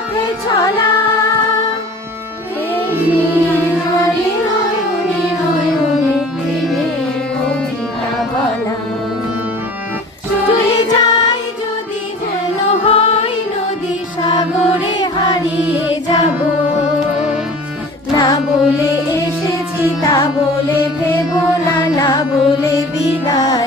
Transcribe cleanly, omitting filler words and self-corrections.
পথে চলা নয়নে নয়নে প্রেমের কবিতা বলা চলে যাই যদি যেন হয় নদী সাগরে হারিয়ে যাব না বলে এসেছি তা বলে ভেবো না না বলে বিদায়